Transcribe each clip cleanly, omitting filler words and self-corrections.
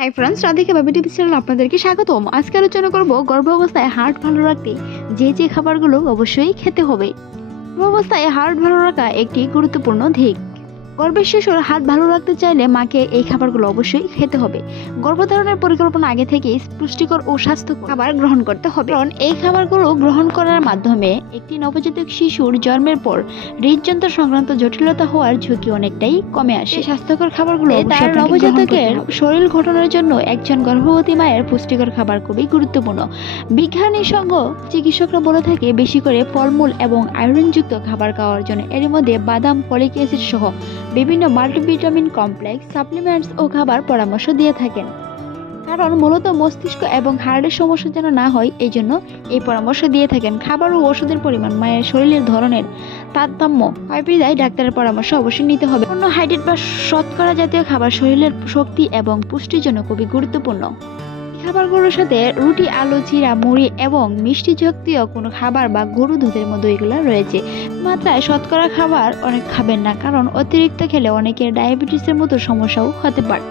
Hi friends, Radhika baby tips চ্যানেলে আপনাদেরকে স্বাগতম। আজকে আলোচনা করব গর্ভাবস্থায় হার্ট ভালো রাখতে যে খাবারগুলো অবশ্যই খেতে হবে। গর্ভাবস্থায় হার্ট ভালো রাখা একটি গুরুত্বপূর্ণ দিক। গর্ভের শিশুর হার্ট ভালো রাখতে চাইলে মাকে এই খাবারগুলো অবশ্যই খেতে হবে। গর্ভধারণের পরিকল্পনা আগে থেকেই পুষ্টিকর ও স্বাস্থ্যকর খাবার গ্রহণ করতে হবে, কারণ এই খাবারগুলো গ্রহণ করার মাধ্যমে একটি নবজাতক শিশুর জন্মের পর হৃদযন্ত্র সংক্রান্ত জটিলতা হওয়ার ঝুঁকি অনেকটাই কমে আসে। স্বাস্থ্যকর খাবারগুলো তার নবজাতকের শরীর গঠনের জন্য একজন গর্ভবতী মায়ের পুষ্টিকর খাবার খুবই গুরুত্বপূর্ণ। বিজ্ঞানীসঙ্গ চিকিৎসকরা বলে থাকে বেশি করে ফলমূল এবং আয়রনযুক্ত খাবার খাওয়ার জন্য। এর মধ্যে বাদাম, ফলিক অ্যাসিড সহ বিভিন্ন মাল্টিভিটামিন কমপ্লেক্স, সাপ্লিমেন্টস ও খাবার পরামর্শ দিয়ে থাকেন, কারণ মূলত মস্তিষ্ক এবং হার্টের সমস্যা যেন না হয় এই জন্য এই পরামর্শ দিয়ে থাকেন। খাবার ও ওষুধের পরিমাণ মায়ের শরীরের ধরনের তারতম্য হয় বিধায় ডাক্তারের পরামর্শ অবশ্যই নিতে হবে। পূর্ণ হাইড্রেট বা শর্করা জাতীয় খাবার শরীরের শক্তি এবং পুষ্টির জন্য খুবই গুরুত্বপূর্ণ। খাবারগুলোর সাথে রুটি, আলু, চিরা, মুড়ি এবং মিষ্টি জাতীয় কোনো খাবার বা গরু দুধের মধ্যে এগুলো রয়েছে। মাত্রায় শর্করা খাবার অনেক খাবেন না, কারণ অতিরিক্ত খেলে অনেকের ডায়াবেটিসের মতো সমস্যাও হতে পারে।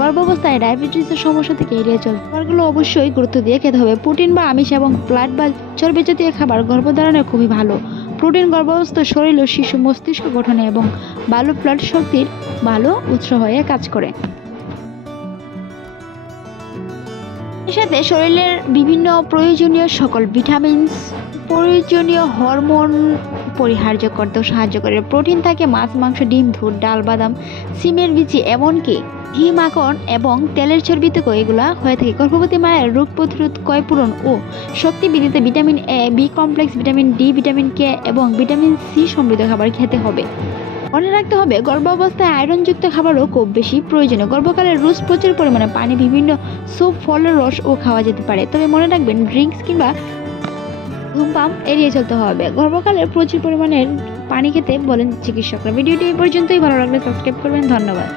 গর্ভাবস্থায় ডায়াবেটিসের সমস্যা থেকে এড়িয়ে চলতে খাবারগুলো অবশ্যই গুরুত্ব দিয়ে খেতে হবে। প্রোটিন বা আমিষ এবং ফ্ল্যাট বা চর্বি জাতীয় খাবার গর্ভধারণে খুবই ভালো। প্রোটিন গর্ভাবস্থ শরীর ও শিশু মস্তিষ্ক গঠনে এবং ভালো ব্লাড শক্তির ভালো উৎস হয়ে কাজ করে। এর সাথে শরীরের বিভিন্ন প্রয়োজনীয় সকল ভিটামিনস, প্রয়োজনীয় হরমোন পরিহার্য করতেও সাহায্য করে। প্রোটিন থাকে মাছ, মাংস, ডিম, দুধ, ডাল, বাদাম, সিমের বীজ, এমনকি ঘি, মাখন এবং তেলের চর্বিতেও এগুলা হয়ে থাকে। গর্ভবতী মায়ের রোগ প্রতিরোধ, ক্ষয়পূরণ ও শক্তি বৃদ্ধিতে vitamin A, B complex, vitamin D, vitamin K এবং ভিটামিন সি সমৃদ্ধ খাবার খেতে হবে। মনে রাখতে হবে গর্ভাবস্থায় আয়রনযুক্ত খাবারও খুব বেশি প্রয়োজনীয়। গর্ভকালে রোজ প্রচুর পরিমাণে পানি, বিভিন্ন স্যুপ, ফলের রস ও খাওয়া যেতে পারে, তবে মনে রাখবেন ড্রিঙ্কস কিংবা ধূমপান এড়িয়ে চলতে হবে। গর্ভকালে প্রচুর পরিমাণে পানি খেতে বলেন চিকিৎসকরা। ভিডিওটি এই পর্যন্তই। ভালো লাগলে সাবস্ক্রাইব করবেন। ধন্যবাদ।